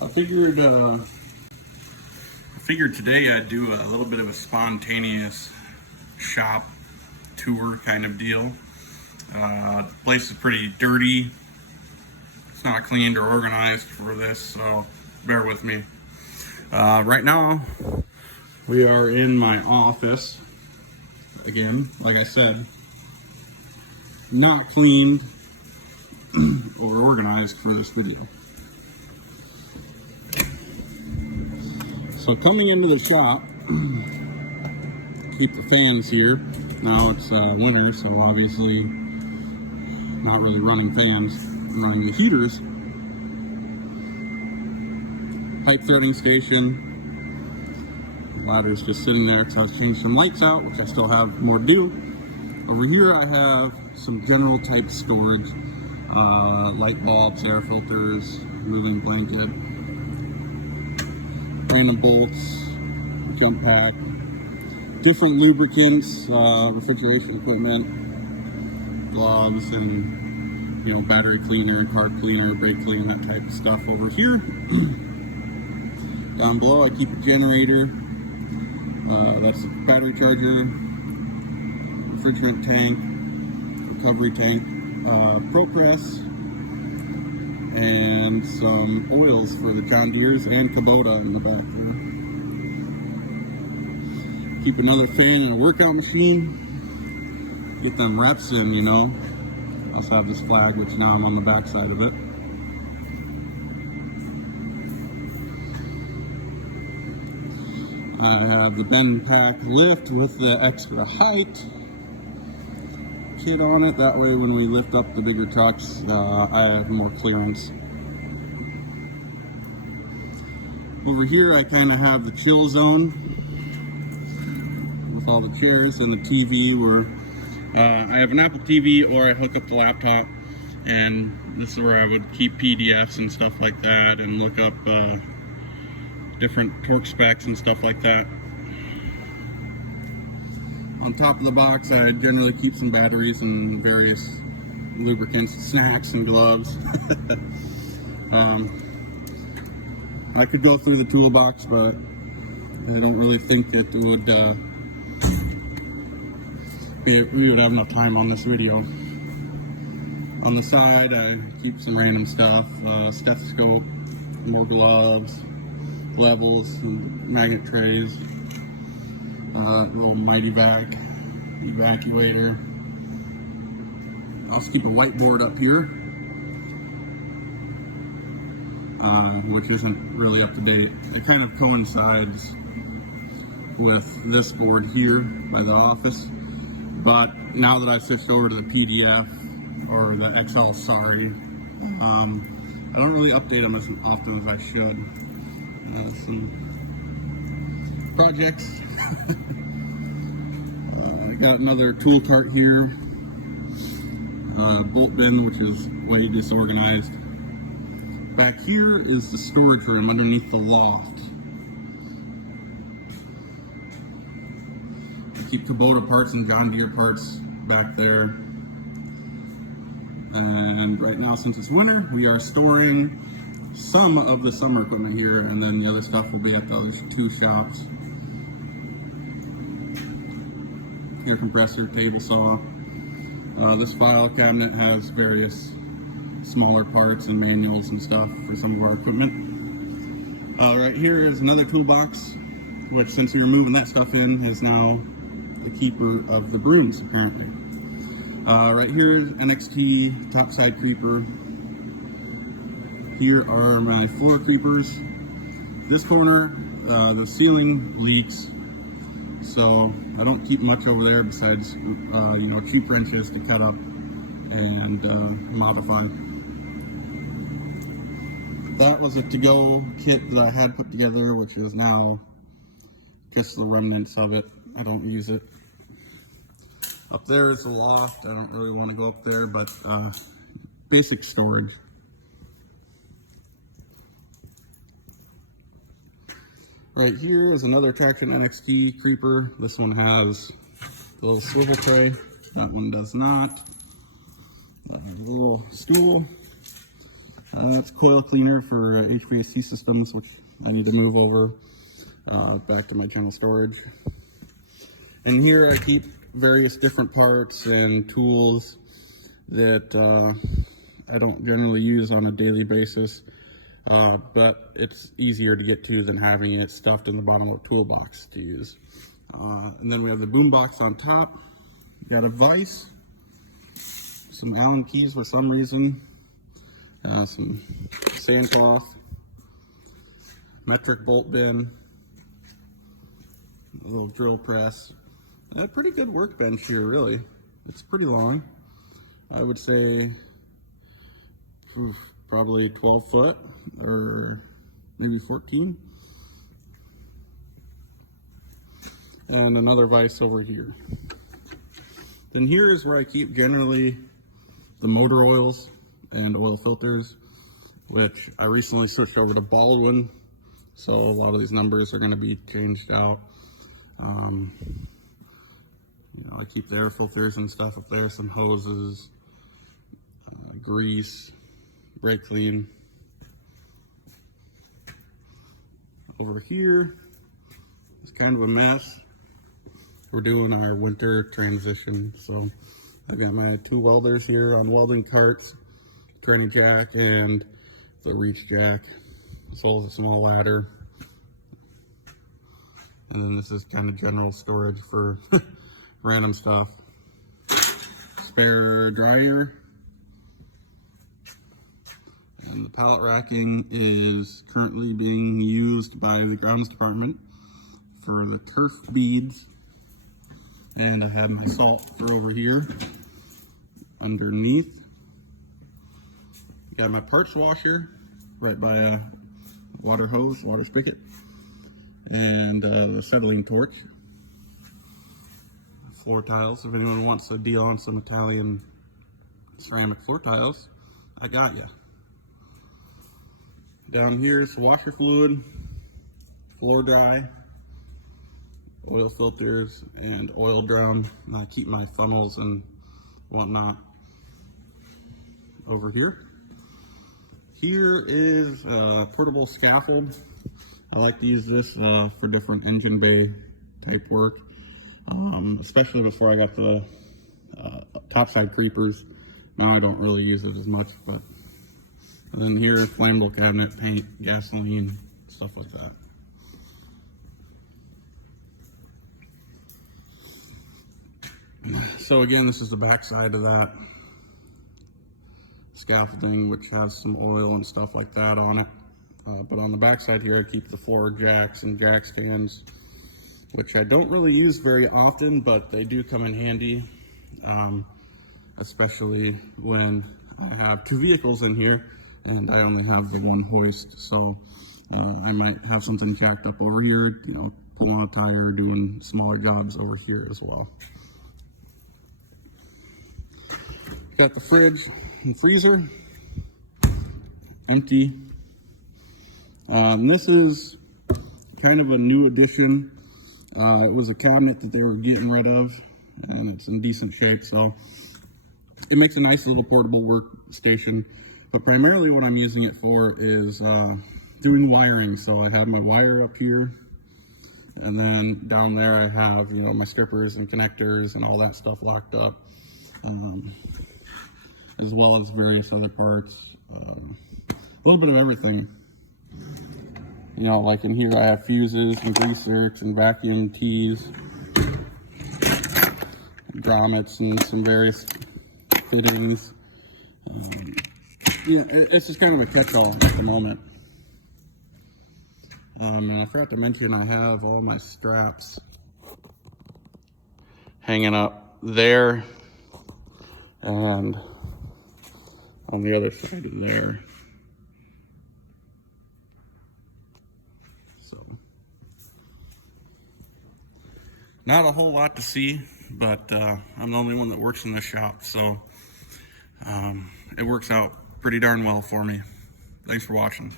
I figured today I'd do a little bit of a spontaneous shop tour kind of deal. The place is pretty dirty. It's not cleaned or organized for this, so bear with me. Right now, we are in my office. Again, like I said, not cleaned or organized for this video. So coming into the shop, keep the fans here. Now it's winter, so obviously not really running fans, I'm running the heaters. Pipe threading station. The ladder's just sitting there, so I've changed some lights out, which I still have more to do. Over here I have some general type storage. Light bulbs, air filters, moving blanket, random bolts, jump pack, different lubricants, refrigeration equipment, gloves, and battery cleaner, carb cleaner, brake cleaner, that type of stuff over here. Down below I keep a generator, that's a battery charger, refrigerant tank, recovery tank, ProPress, and some oils for the John Deeres and Kubota in the back there. Keep another fan and a workout machine. Get them reps in, I also have this flag, which now I'm on the back side of it. I have the bend pack lift with the extra height kit on it. That way when we lift up the bigger trucks, I have more clearance. Over here I kind of have the chill zone with all the chairs and the TV where I have an Apple TV, or I hook up the laptop, and this is where I would keep PDFs and stuff like that and look up different torque specs and stuff like that. On top of the box, I generally keep some batteries and various lubricants, snacks, and gloves. I could go through the toolbox, but I don't really think it would we would have enough time on this video. On the side, I keep some random stuff, stethoscope, more gloves, levels, magnet trays, little Mighty Vac evacuator. I'll also keep a whiteboard up here, which isn't really up to date. It kind of coincides with this board here by the office, but now that I've switched over to the PDF or the Excel, I don't really update them as often as I should. Some projects. I got another tool cart here, bolt bin, which is way disorganized. Back here is the storage room underneath the loft. I keep Kubota parts and John Deere parts back there. And right now, since it's winter, we are storing some of the summer equipment here, and then the other stuff will be at the other two shops. Air compressor, table saw. This file cabinet has various smaller parts and manuals and stuff for some of our equipment. Right here is another toolbox, which, since we were moving that stuff in, is now the keeper of the brooms, apparently. Right here is NXT topside creeper. Here are my floor creepers. This corner, the ceiling leaks, so I don't keep much over there besides, cheap wrenches to cut up and modify. That was a to-go kit that I had put together, which is now just the remnants of it. I don't use it. Up there is the loft. I don't really want to go up there, but basic storage. Right here is another Traction NXT creeper. This one has the little swivel tray. That one does not. A little stool. It's coil cleaner for HVAC systems, which I need to move over back to my channel storage. And here I keep various different parts and tools that I don't generally use on a daily basis, but it's easier to get to than having it stuffed in the bottom of a toolbox to use. And then we have the boom box on top. Got a vise, some Allen keys for some reason, some sandcloth, metric bolt bin, a little drill press. A pretty good workbench here, really. It's pretty long. I would say probably 12 foot or maybe 14. And another vise over here. Then here is where I keep generally the motor oils and oil filters, which I recently switched over to Baldwin, so a lot of these numbers are going to be changed out. You know, I keep the air filters and stuff up there, some hoses, grease, brake clean. Over here, it's kind of a mess. We're doing our winter transition, so I've got my 2 welders here on welding carts, training jack, and the reach jack, as well as a small ladder. And then this is kind of general storage for random stuff. Spare dryer. And the pallet racking is currently being used by the grounds department for the turf beads. And I have my salt for over here underneath. Got my parts washer right by a water hose, water spigot, and the acetylene torch. Floor tiles, if anyone wants a deal on some Italian ceramic floor tiles, I got ya. Down here is washer fluid, floor dry, oil filters, and oil drum. And I keep my funnels and whatnot over here. Here is a portable scaffold. I like to use this for different engine bay type work, especially before I got the topside creepers. Now I don't really use it as much, but and then here, flammable cabinet, paint, gasoline, stuff like that. So again, this is the back side of that scaffolding, which has some oil and stuff like that on it. But on the back side here, I keep the floor jacks and jack stands, which I don't really use very often, but they do come in handy, especially when I have 2 vehicles in here and I only have the 1 hoist. So I might have something jacked up over here, you know, pulling a tire, doing smaller jobs over here as well. Got the fridge and freezer, empty. This is kind of a new addition. It was a cabinet that they were getting rid of, and it's in decent shape, so it makes a nice little portable workstation. But primarily what I'm using it for is doing wiring. So I have my wire up here, and then down there I have, you know, my strippers and connectors and all that stuff locked up, as well as various other parts, a little bit of everything. You know, like in here I have fuses and greasers and vacuum tees, grommets, and some various fittings. Yeah, it's just kind of a catch-all at the moment. And I forgot to mention I have all my straps hanging up there and on the other side of there. So, not a whole lot to see, but I'm the only one that works in this shop, so it works out pretty darn well for me. Thanks for watching.